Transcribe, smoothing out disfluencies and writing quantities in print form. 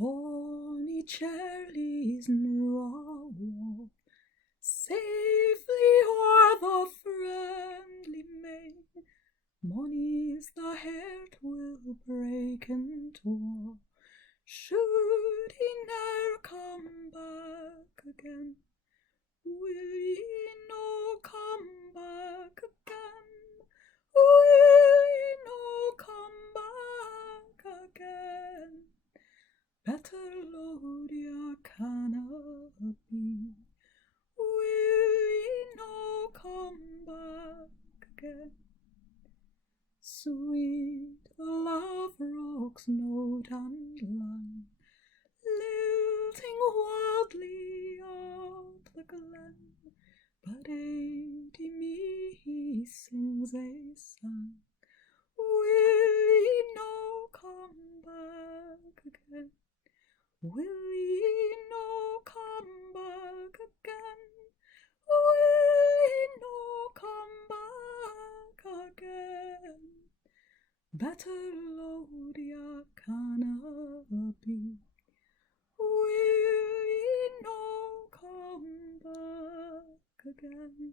Bonnie Charlie's now safely o'er the friendly main. Mony's the heart will break in twa, should he ne'er come back again. Will ye no come back again? Will ye no come back again? Better load ya canna be. Will ye no come back again? Sweet the love rock's note and line, lilting wildly up the glen, but aidie me he sings a song. Will ye no come back again? Will ye no come back again? Will ye no come back again? Better load ya canna be. Will ye no come back again?